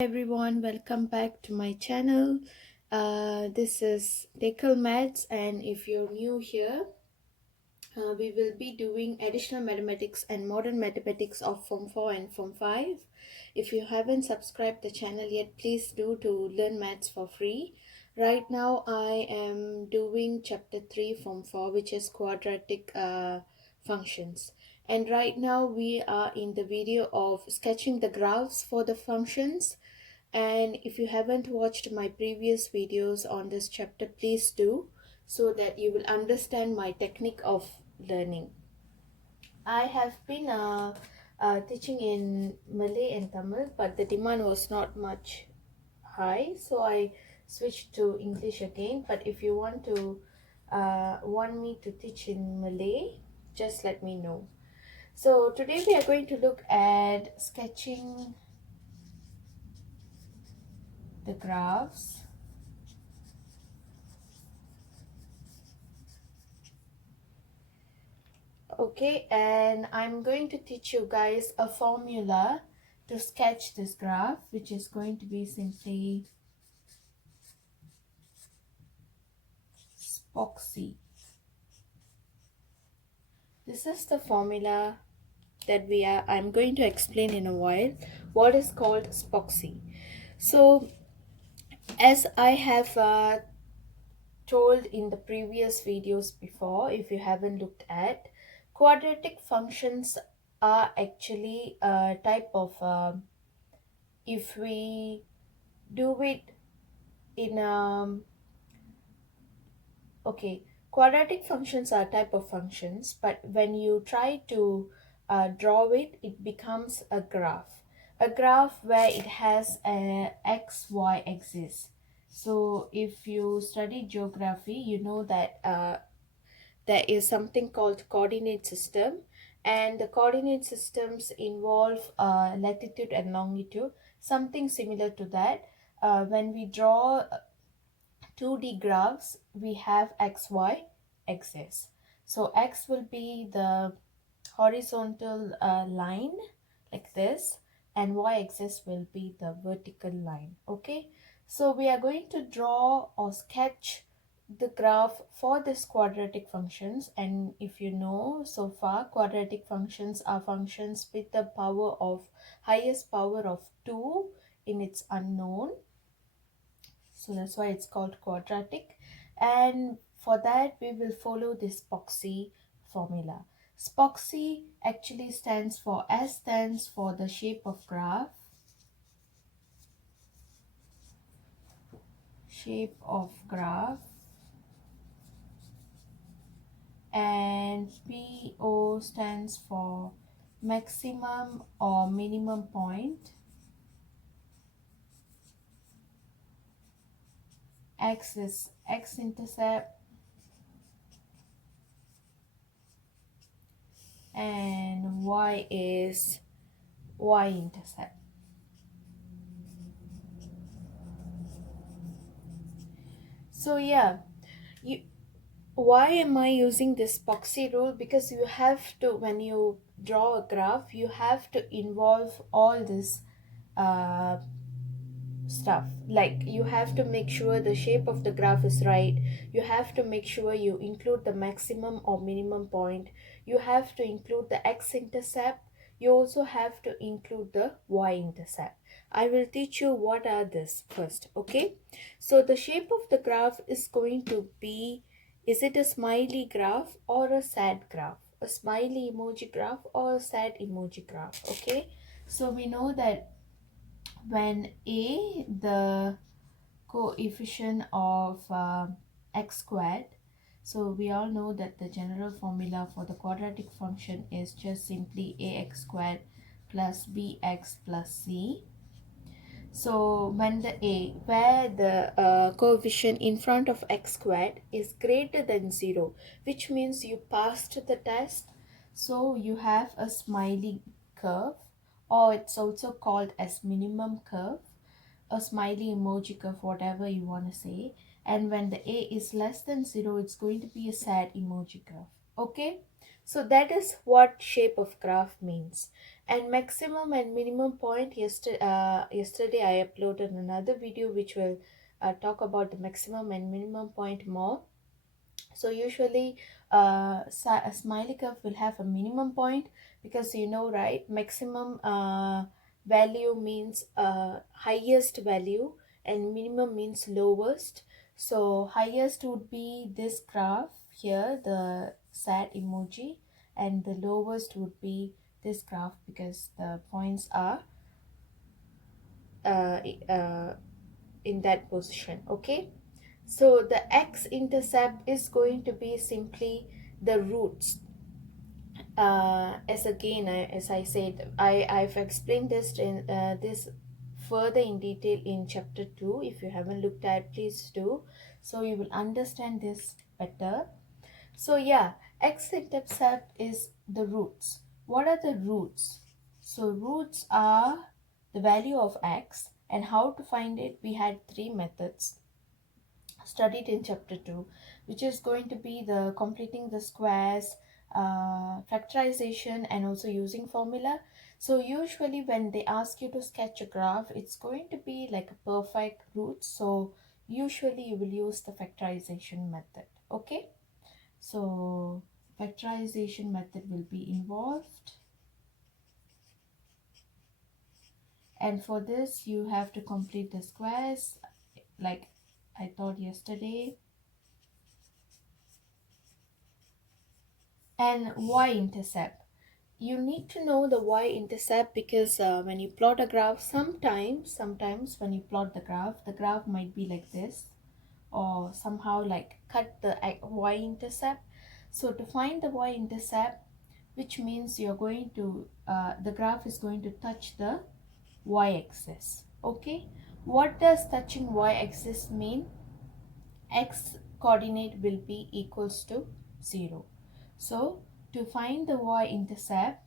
Everyone, welcome back to my channel. This is Decal Maths, and if you're new here, we will be doing additional mathematics and modern mathematics of Form 4 and Form 5. If you haven't subscribed the channel yet, please do to learn maths for free. Right now, I am doing chapter 3 Form 4, which is quadratic functions. And right now, we are in the video of sketching the graphs for the functions. And if you haven't watched my previous videos on this chapter, please do, so that you will understand my technique of learning. I have been teaching in Malay and Tamil, but the demand was not much high, so I switched to English again. But if you want me to teach in Malay, just let me know. So today we are going to look at sketching the graphs. Okay, and I'm going to teach you guys a formula to sketch this graph, which is going to be simply SPOCSY. This is the formula that I'm going to explain in a while what is called SPOCSY. So as I have told in the previous videos before, if you haven't looked at, quadratic functions are actually a type of if we do it in okay, quadratic functions are a type of functions, but when you try to draw it, it becomes a graph where it has a xy axis. So if you study geography, you know that there is something called coordinate system, and the coordinate systems involve latitude and longitude, something similar to that. When we draw 2D graphs, we have xy axis. So x will be the horizontal line like this, and y-axis will be the vertical line. Okay, so we are going to draw or sketch the graph for this quadratic functions. And if you know, so far quadratic functions are functions with the power of highest power of 2 in its unknown, so that's why it's called quadratic. And for that we will follow this SPOCSY formula. SPOCSY actually stands for, S stands for the shape of graph, and PO stands for maximum or minimum point, X is x-intercept, and Y is y-intercept. So yeah, why am I using this SPOCSY rule? Because you have to, when you draw a graph, you have to involve all this uh, stuff. Like you have to make sure the shape of the graph is right. You have to make sure you include the maximum or minimum point. You have to include the x-intercept. You also have to include the y-intercept. I will teach you what are this first. Okay, so the shape of the graph is going to be, is it a smiley graph or a sad graph? A smiley emoji graph or a sad emoji graph? Okay, so we know that when a, the coefficient of x squared, so we all know that the general formula for the quadratic function is just simply ax squared plus bx plus c. So when the a, where the coefficient in front of x squared is greater than 0, which means you passed the test, so you have a smiley curve, or it's also called as minimum curve, a smiley emoji curve, whatever you want to say. And when the a is less than 0, it's going to be a sad emoji curve. Okay, so that is what shape of graph means. And maximum and minimum point, yesterday I uploaded another video which will talk about the maximum and minimum point more. So usually a smiley curve will have a minimum point, because you know, right, maximum value means highest value and minimum means lowest. So highest would be this graph here, the sad emoji, and the lowest would be this graph, because the points are uh, uh, in that position. Okay, so the x-intercept is going to be simply the roots. As I said, I've explained this further in detail in chapter 2. If you haven't looked at, please do, so you will understand this better. So yeah, x-intercept is the roots. What are the roots? So roots are the value of x, and how to find it, we had three methods studied in chapter 2, which is going to be the completing the squares, factorization, and also using formula. So usually when they ask you to sketch a graph, it's going to be like a perfect root, so usually you will use the factorization method. Okay, so factorization method will be involved, and for this you have to complete the squares like I taught yesterday. And y-intercept, you need to know the y-intercept, because when you plot a graph, sometimes when you plot the graph might be like this, or somehow like cut the y-intercept. So to find the y-intercept, which means you're going to the graph is going to touch the y-axis. Okay, what does touching y-axis mean? X coordinate will be equals to 0. So to find the y-intercept,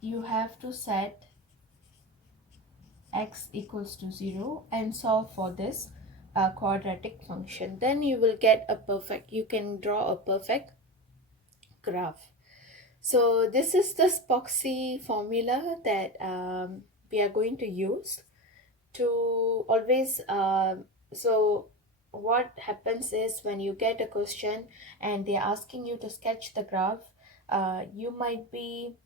you have to set x equals to 0 and solve for this quadratic function. Then you will get a perfect, you can draw a perfect graph. So this is the Spoxy formula that we are going to use to always so what happens is, when you get a question and they're asking you to sketch the graph, you might be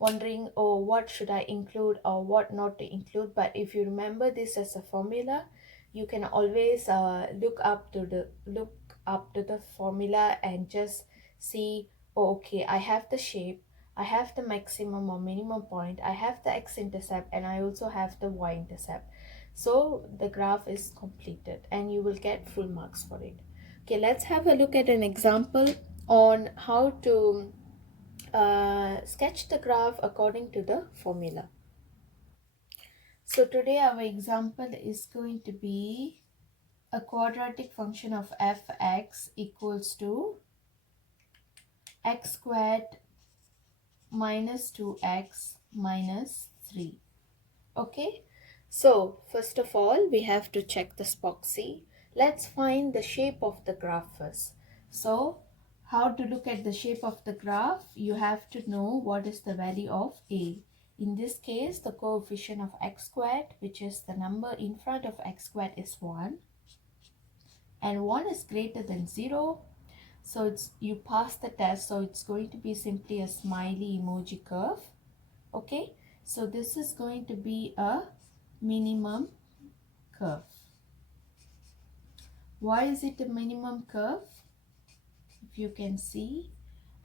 wondering, oh, what should I include or what not to include. But if you remember this as a formula, you can always look up to the formula and just see, oh, okay, I have the shape, I have the maximum or minimum point, I have the x-intercept, and I also have the y-intercept. So the graph is completed and you will get full marks for it. Okay, let's have a look at an example on how to sketch the graph according to the formula. So today our example is going to be a quadratic function of fx equals to x squared minus 2x minus 3. Okay, so first of all we have to check the Spoxy. Let's find the shape of the graph first. So how to look at the shape of the graph? You have to know what is the value of a. In this case, the coefficient of x squared, which is the number in front of x squared, is 1, and 1 is greater than 0. So it's, you pass the test, so it's going to be simply a smiley emoji curve. Okay, so this is going to be a minimum curve. Why is it a minimum curve? If you can see,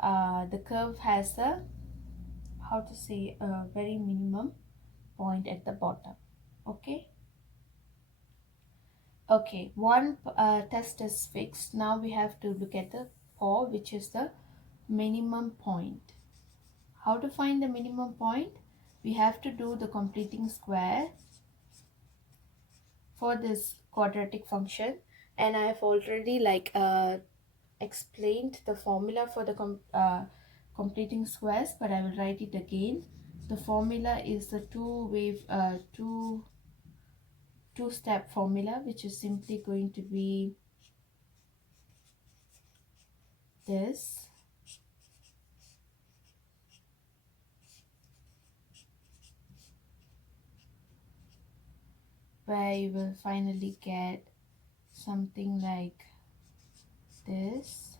the curve has a, how to say, a very minimum point at the bottom. Okay, okay, one test is fixed. Now we have to look at the pore, which is the minimum point. How to find the minimum point? We have to do the completing square for this quadratic function, and I have already explained the formula for the completing squares, but I will write it again. The formula is the two-step formula, which is simply going to be this. where you will finally get something like this.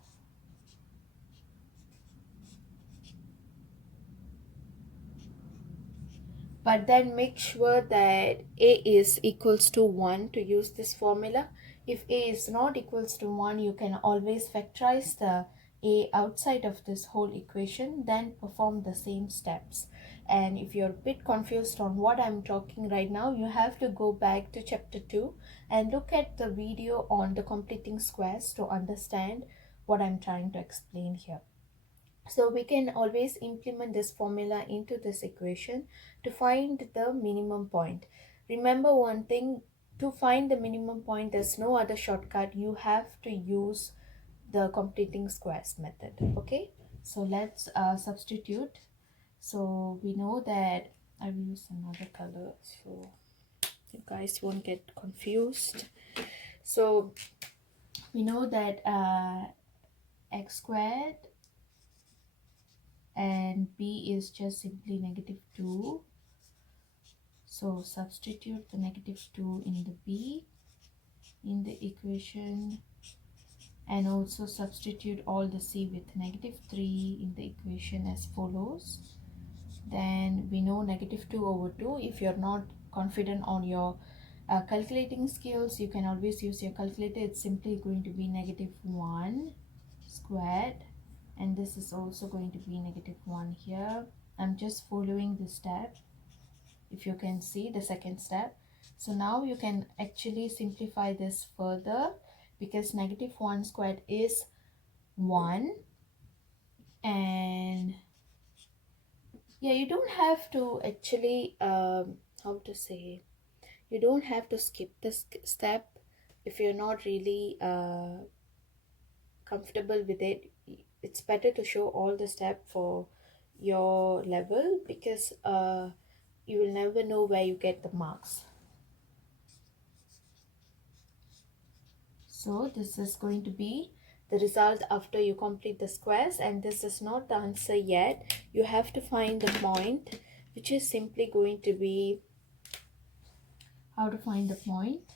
But then make sure that a is equals to 1 to use this formula. If a is not equals to 1, you can always factorize the a outside of this whole equation, then perform the same steps. And if you're a bit confused on what I'm talking right now, you have to go back to chapter 2 and look at the video on the completing squares to understand what I'm trying to explain here. So we can always implement this formula into this equation to find the minimum point. Remember one thing, to find the minimum point, there's no other shortcut. You have to use the completing squares method. Okay, so let's substitute. So we know that I will use another color so you guys won't get confused. So we know that x squared and b is just simply -2. So substitute the -2 in the b in the equation, and also substitute all the c with -3 in the equation as follows. Then we know -2/2. If you're not confident on your calculating skills, you can always use your calculator. It's simply going to be -1 squared, and this is also going to be -1 here. I'm just following the step, if you can see the second step. So now you can actually simplify this further, because -1 squared is 1, and yeah, you don't have to actually how to say, you don't have to skip this step if you're not really comfortable with it. It's better to show all the step for your level, because you will never know where you get the marks. So this is going to be the result after you complete the squares, and this is not the answer yet. You have to find the point, which is simply going to be how to find the point.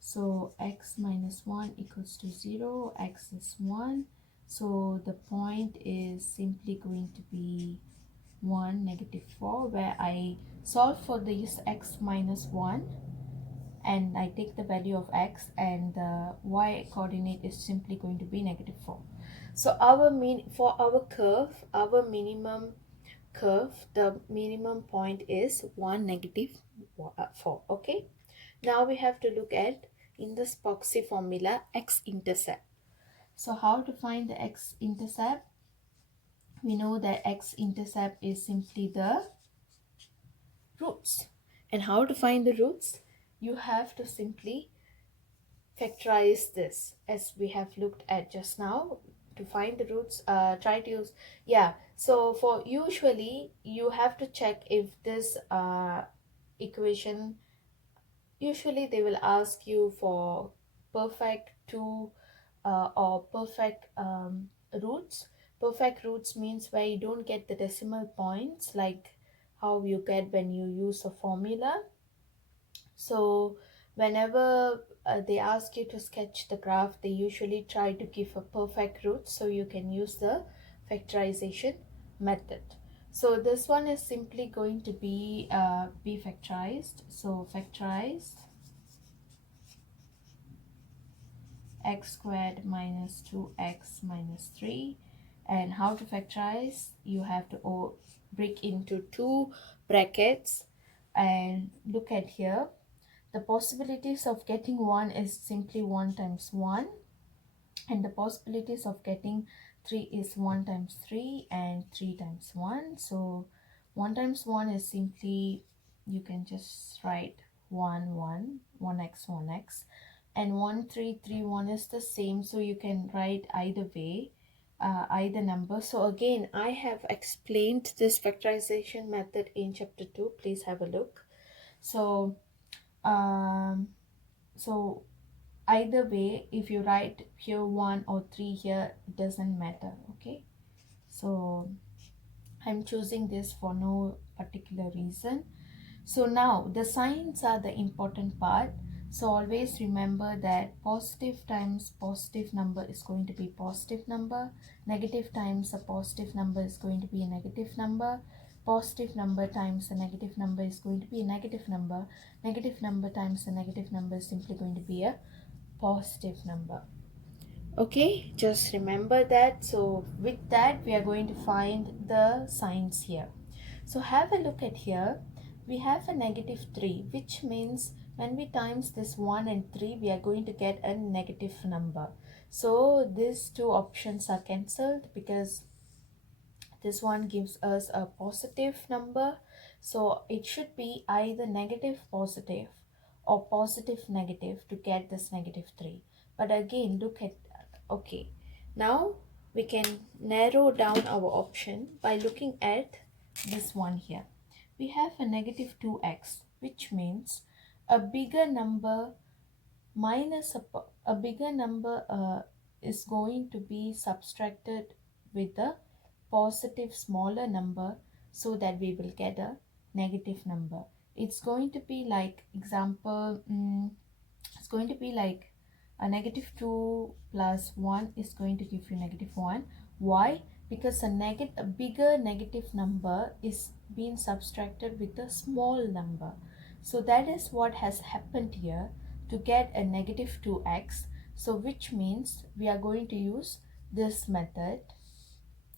So x minus 1 equals to 0, x is 1. So the point is simply going to be 1, -4, where I solve for this x minus 1 and I take the value of x, and the y coordinate is simply going to be -4. So for our curve, our minimum curve, the minimum point is 1, -4. Okay, now we have to look at, in this Poxy formula, x-intercept. So how to find the x-intercept? We know that x-intercept is simply the roots. And how to find the roots? You have to simply factorize this, as we have looked at just now. To find the roots, try to use, yeah, so for usually you have to check if this equation, usually they will ask you for perfect two or perfect roots. Perfect roots means where you don't get the decimal points, like how you get when you use a formula. So whenever they ask you to sketch the graph, they usually try to give a perfect root, so you can use the factorization method. So this one is simply going to be factorized. So factorized x squared minus 2x minus 3. And how to factorize? You have to break into two brackets, and look at here. The possibilities of getting 1 is simply 1 times 1, and the possibilities of getting 3 is 1 times 3 and 3 times 1. So 1 times 1 is simply, you can just write 1 1 1x 1x, and 1 3 3 1 is the same, so you can write either way, either number. So again, I have explained this factorization method in chapter 2. Please have a look. So so either way, if you write here 1 or 3 here, it doesn't matter. Okay, so I'm choosing this for no particular reason. So now the signs are the important part. So always remember that positive times positive number is going to be positive number, negative times a positive number is going to be a negative number, positive number times a negative number is going to be a negative number, negative number times a negative number is simply going to be a positive number. Okay, just remember that. So with that we are going to find the signs here. So have a look at here. We have a negative 3, which means when we times this 1 and 3 we are going to get a negative number. So these two options are cancelled because this one gives us a positive number. So it should be either negative positive or positive negative to get this negative 3. But again, look at, okay, now we can narrow down our option by looking at this one here. We have a negative 2x, which means a bigger number minus a bigger number is going to be subtracted with a positive smaller number, so that we will get a negative number. It's going to be like example, it's going to be like a negative 2 plus 1 is going to give you negative 1. Why? Because a bigger negative number is being subtracted with a small number. So that is what has happened here to get a negative 2x. So which means we are going to use this method,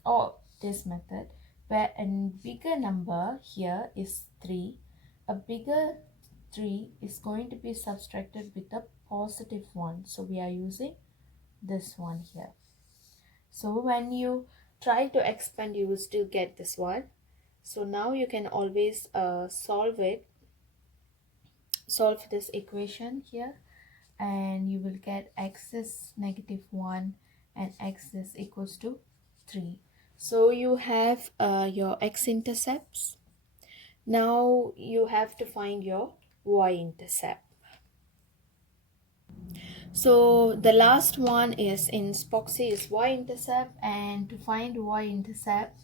or this method, where a bigger number here is 3. A bigger 3 is going to be subtracted with a positive 1. So we are using this one here. So when you try to expand, you will still get this one. So now you can always solve this equation here, and you will get x is negative 1 and x is equals to 3. So you have your x-intercepts. Now you have to find your y-intercept. So the last one is in SPOCSY is y-intercept, and to find y-intercept,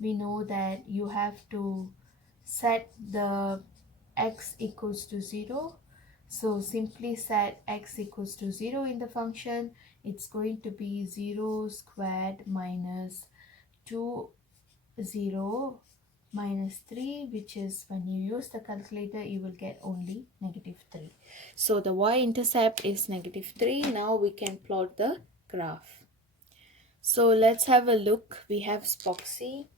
we know that you have to set the x equals to 0. So simply set x equals to 0 in the function. It's going to be 0 squared minus 2 0 minus 3, which is when you use the calculator you will get only negative 3. So the y-intercept is negative 3. Now we can plot the graph. So let's have a look. We have SPOCSY,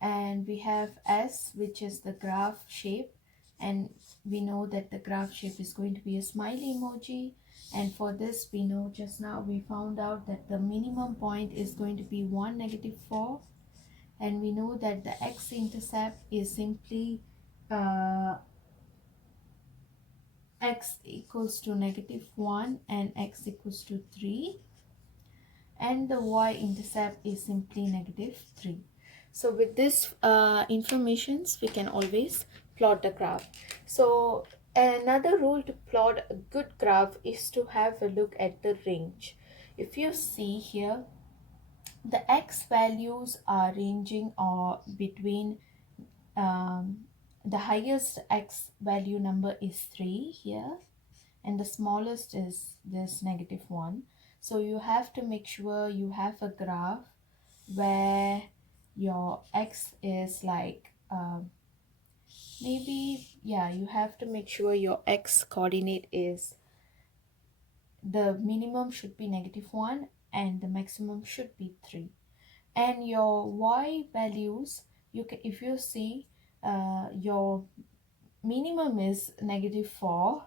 and we have S, which is the graph shape, and we know that the graph shape is going to be a smiley emoji. And for this, we know just now we found out that the minimum point is going to be 1, negative 4, and we know that the x-intercept is simply x equals to negative 1 and x equals to 3, and the y-intercept is simply negative 3. So with this informations, we can always plot the graph. So another rule to plot a good graph is to have a look at the range. If you see here, the x values are ranging or between the highest x value number is 3 here, and the smallest is this negative 1. So you have to make sure you have a graph where your x is like maybe, yeah, you have to make sure your x coordinate is, the minimum should be negative 1 and the maximum should be 3. And your y values, you can, if you see, your minimum is negative 4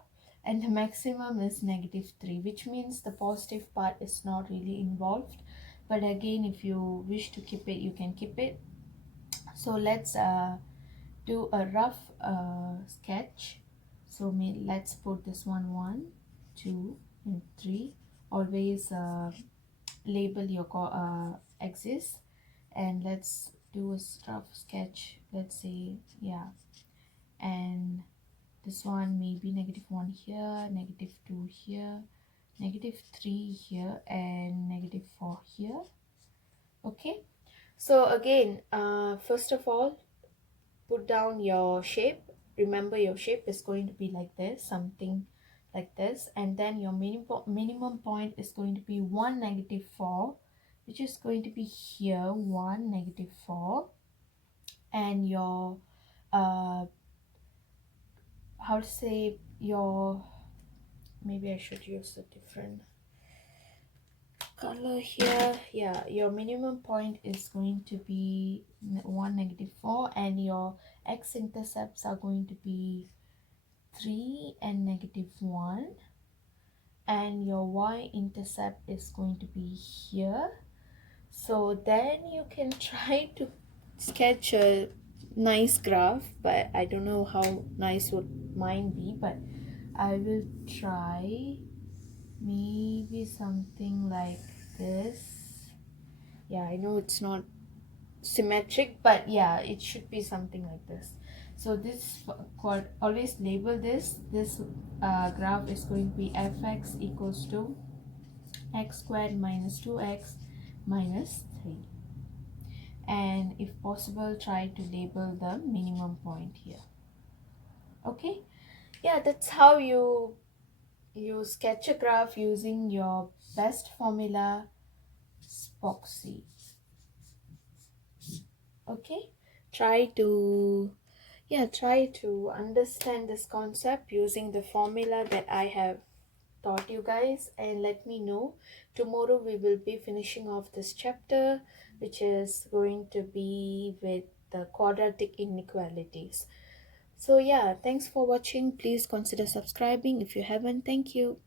and the maximum is negative 3, which means the positive part is not really involved. But again, if you wish to keep it, you can keep it. So let's do a rough sketch. So let's put this one 1, 2 and 3. Always label your axis, and let's do a rough sketch. Let's say, yeah, and this one maybe negative 1 here, negative 2 here, negative 3 here, and negative 4 here. Okay, So again, first of all, put down your shape. Remember, your shape is going to be like this, something like this, and then your minimum point is going to be 1 negative 4, which is going to be here, 1 negative 4. And your how to say, your, maybe I should use a different color here. Yeah, your minimum point is going to be 1 negative 4, and your x-intercepts are going to be 3 and negative 1, and your y-intercept is going to be here. So then you can try to sketch a nice graph, but I don't know how nice would mine be, but I will try maybe something like this. Yeah, I know it's not symmetric, but yeah, it should be something like this. So this called, always label this graph is going to be fx equals to x squared minus 2x minus 3, and if possible try to label the minimum point here. Okay, yeah, that's how you sketch a graph using your best formula, Spoxy. Okay, try to, yeah, try to understand this concept using the formula that I have taught you guys, and let me know. Tomorrow we will be finishing off this chapter, which is going to be with the quadratic inequalities. So yeah, thanks for watching. Please consider subscribing if you haven't. Thank you.